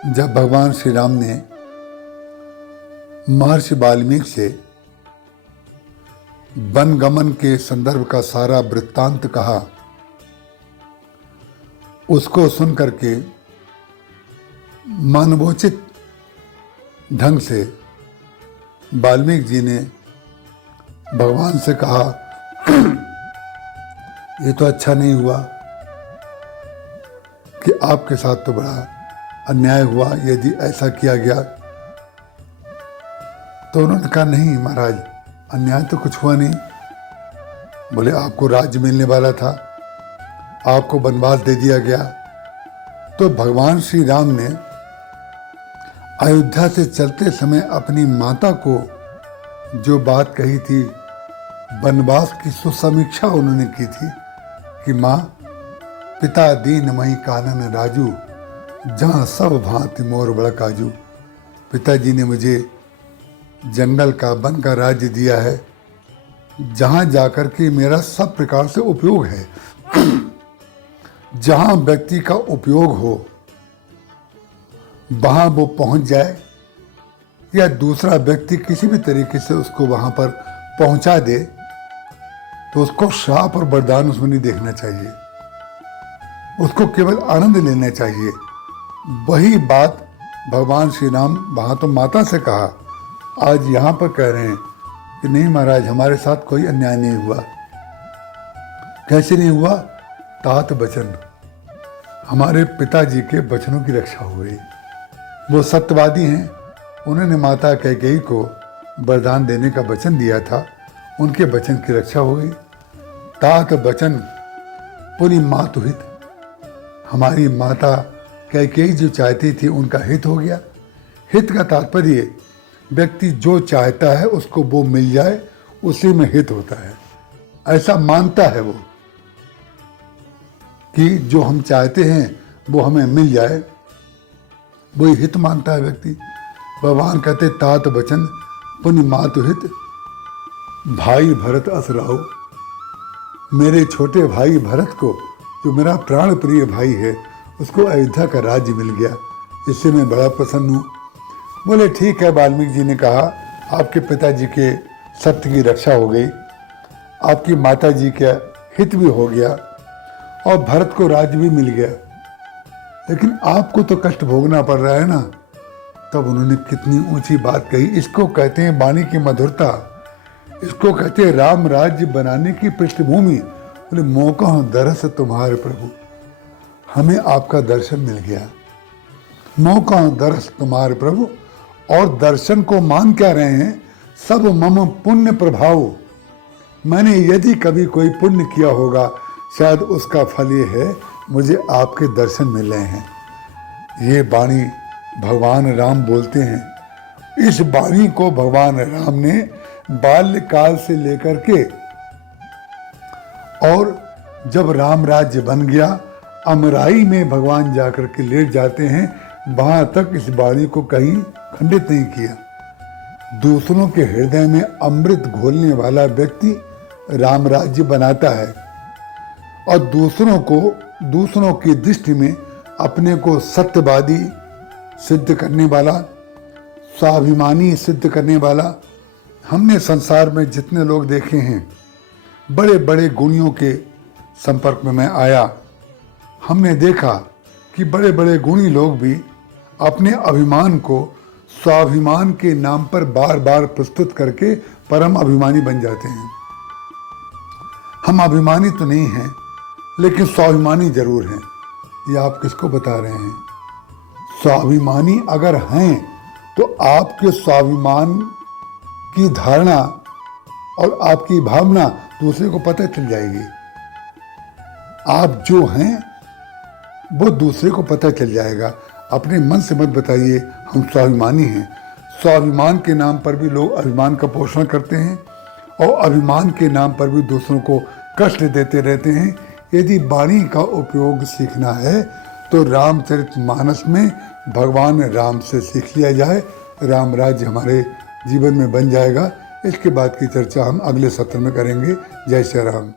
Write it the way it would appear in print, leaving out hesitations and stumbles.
जब भगवान श्री राम ने महर्षि वाल्मीकि से वन गमन के संदर्भ का सारा वृत्तांत कहा, उसको सुन करके मानवोचित ढंग से वाल्मीकि जी ने भगवान से कहा, ये तो अच्छा नहीं हुआ कि आपके साथ तो बड़ा अन्याय हुआ यदि ऐसा किया गया। तो उन्होंने कहा, नहीं महाराज, अन्याय तो कुछ हुआ नहीं। बोले, आपको राज्य मिलने वाला था, आपको वनवास दे दिया गया। तो भगवान श्री राम ने अयोध्या से चलते समय अपनी माता को जो बात कही थी, वनवास की सुसमीक्षा उन्होंने की थी कि माँ, पिता दीन मई कानन राजू, जहाँ सब भांति मोर बड़ काजू। पिताजी ने मुझे जंगल का, वन का राज्य दिया है, जहाँ जाकर के मेरा सब प्रकार से उपयोग है। जहाँ व्यक्ति का उपयोग हो वहाँ वो पहुँच जाए, या दूसरा व्यक्ति किसी भी तरीके से उसको वहाँ पर पहुँचा दे, तो उसको श्राप और वरदान उसमें नहीं देखना चाहिए, उसको केवल आनंद लेना चाहिए। वही बात भगवान श्री राम वहाँ तो माता से कहा, आज यहाँ पर कह रहे हैं कि नहीं महाराज, हमारे साथ कोई अन्याय नहीं हुआ। कैसे नहीं हुआ? तात वचन, हमारे पिताजी के वचनों की रक्षा हो गई। वो सत्यवादी हैं, उन्होंने माता कैकेयी को वरदान देने का वचन दिया था, उनके वचन की रक्षा हो गई। तात वचन पुनि मातु हित, हमारी माता कैकेयी जो चाहती थी उनका हित हो गया। हित का तात्पर्य व्यक्ति जो चाहता है उसको वो मिल जाए, उसी में हित होता है। ऐसा मानता है वो कि जो हम चाहते हैं वो हमें मिल जाए, वही हित मानता है व्यक्ति। भगवान कहते, तात वचन पुनि मातु हित, भाई भरत अस राहो, मेरे छोटे भाई भरत को, जो मेरा प्राण प्रिय भाई है, उसको अयोध्या का राज्य मिल गया, इससे मैं बड़ा प्रसन्न हूँ। बोले, ठीक है। वाल्मीकि जी ने कहा, आपके पिताजी के सत्य की रक्षा हो गई, आपकी माता जी का हित भी हो गया, और भरत को राज्य भी मिल गया, लेकिन आपको तो कष्ट भोगना पड़ रहा है ना। तब उन्होंने कितनी ऊंची बात कही। इसको कहते हैं वाणी की मधुरता, इसको कहते हैं राम राज्य बनाने की पृष्ठभूमि। बोले, मौका दरस तुम्हारे प्रभु, हमें आपका दर्शन मिल गया। मौका दरस तुम्हारे प्रभु, और दर्शन को मान क्या रहे हैं? सब मम पुण्य प्रभाव, मैंने यदि कभी कोई पुण्य किया होगा, शायद उसका फल ये है, मुझे आपके दर्शन मिल रहे हैं। ये वाणी भगवान राम बोलते हैं। इस वाणी को भगवान राम ने बाल्यकाल से लेकर के, और जब राम राज्य बन गया, अमराई में भगवान जाकर के लेट जाते हैं, वहां तक इस वाणी को कहीं खंडित नहीं किया। दूसरों के हृदय में अमृत घोलने वाला व्यक्ति राम राज्य बनाता है, और दूसरों की दृष्टि में अपने को सत्यवादी सिद्ध करने वाला, स्वाभिमानी सिद्ध करने वाला। हमने संसार में जितने लोग देखे हैं, बड़े बड़े गुणियों के संपर्क में मैं आया, हमने देखा कि बड़े बड़े गुणी लोग भी अपने अभिमान को स्वाभिमान के नाम पर बार बार प्रस्तुत करके परम अभिमानी बन जाते हैं। हम अभिमानी तो नहीं हैं, लेकिन स्वाभिमानी जरूर हैं। ये आप किसको बता रहे हैं? स्वाभिमानी अगर हैं तो आपके स्वाभिमान की धारणा और आपकी भावना दूसरे को पता चल जाएगी। आप जो हैं वो दूसरे को पता चल जाएगा। अपने मन से मत बताइए हम स्वाभिमानी हैं। स्वाभिमान के नाम पर भी लोग अभिमान का पोषण करते हैं, और अभिमान के नाम पर भी दूसरों को कष्ट देते रहते हैं। यदि वाणी का उपयोग सीखना है तो रामचरितमानस में भगवान राम से सीख लिया जाए, राम राज्य हमारे जीवन में बन जाएगा। इसके बाद की चर्चा हम अगले सत्र में करेंगे। जय श्री राम।